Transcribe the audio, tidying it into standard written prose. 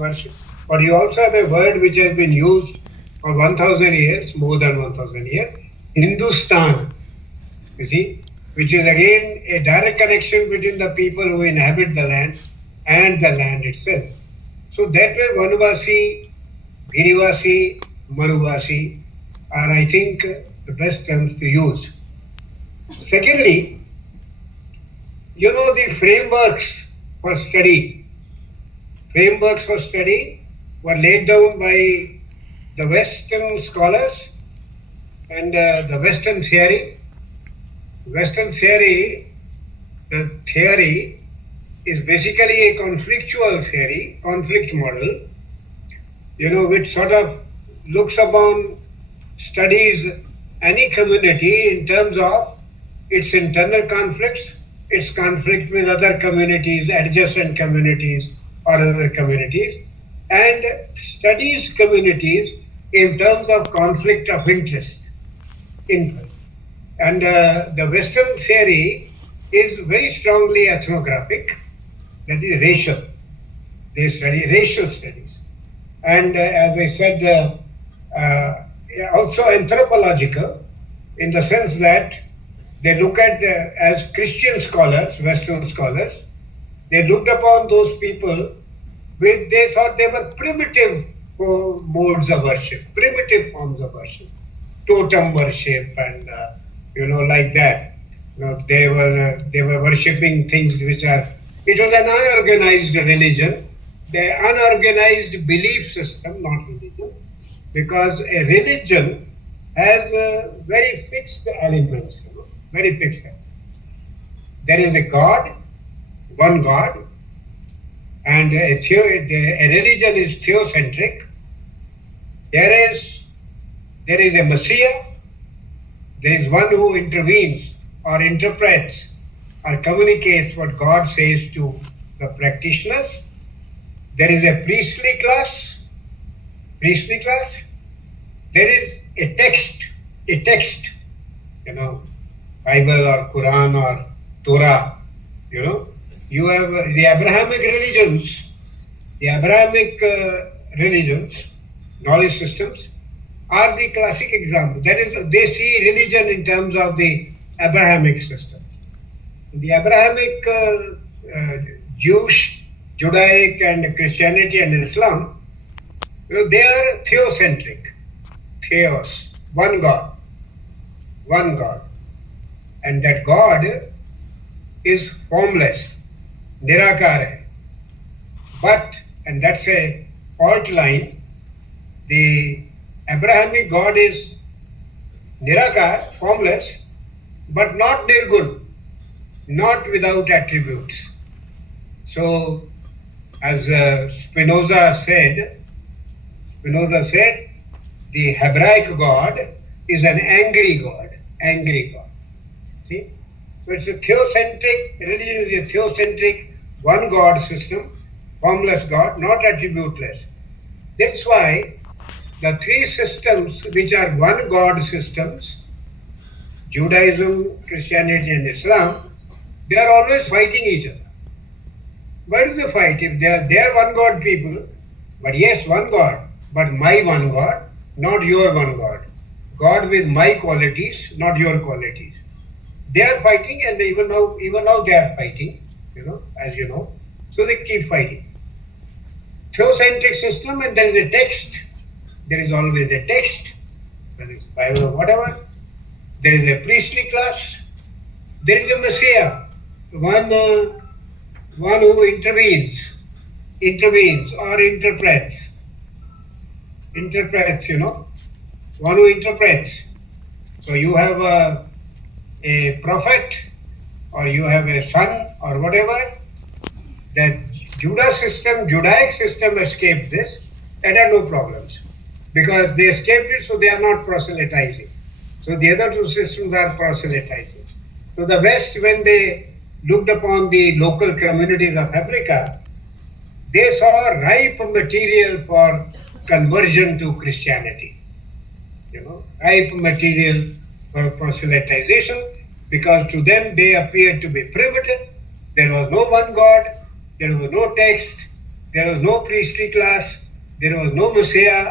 worship. But you also have a word which has been used for 1000 years, more than 1000 years, Hindustan, you see, which is again a direct connection between the people who inhabit the land and the land itself. So that way Vanvasi, Girivasi, Manuvasi are, I think, the best terms to use. Secondly, you know, the frameworks for study were laid down by the Western scholars and the Western theory. Western theory, the theory is basically a conflictual theory, conflict model, you know, which sort of looks upon, studies any community in terms of its internal conflicts, its conflict with other communities, adjacent communities or other communities, and studies communities in terms of conflict of interest. And the Western theory is very strongly ethnographic, that is racial. They study racial studies. And as I said, also anthropological, in the sense that they look at, as Christian scholars, Western scholars, they looked upon those people with, they thought they were primitive modes of worship, primitive forms of worship, totem worship, and like that. They were worshipping things which are. It was an unorganized religion, the unorganized belief system, not religion, because a religion has very fixed elements, very fixed elements. There is a God, one God, and a religion is theocentric. There is a Messiah. There is one who intervenes or interprets or communicates what God says to the practitioners. There is a priestly class. There is a text, Bible or Quran or Torah, You have the Abrahamic religions, knowledge systems, are the classic example. That is, they see religion in terms of the Abrahamic system. The Abrahamic Jewish, Judaic, and Christianity and Islam, they are theocentric. Theos, one God. And that God is formless, nirakara. But, and that's a fault line, the Abrahamic God is nirakar, formless, but not nirgun, not without attributes. So, as Spinoza said, the Hebraic God is an angry God. See? So it's a theocentric, religion is a theocentric, one God system, formless God, not attributeless. That's why the three systems which are one God systems, Judaism, Christianity and Islam, they are always fighting each other. Why do they fight? If they are one God people, but yes, one God, but my one God, not your one God. God with my qualities, not your qualities. They are fighting, and even now they are fighting, as you know. So they keep fighting. Theocentric system, and there is a text. There is always a text. There is Bible or whatever. There is a priestly class. There is a Messiah, one who intervenes or interprets. One who interprets. So you have a prophet, or you have a son, or whatever. The Judaic system escaped this and had no problems, because they escaped it, so they are not proselytizing. So the other two systems are proselytizing. So the West, when they looked upon the local communities of Africa, they saw ripe material for conversion to Christianity. Ripe material for proselytization, because to them they appeared to be primitive. There was no one God, there was no text, There was no priestly class. There was no Messiah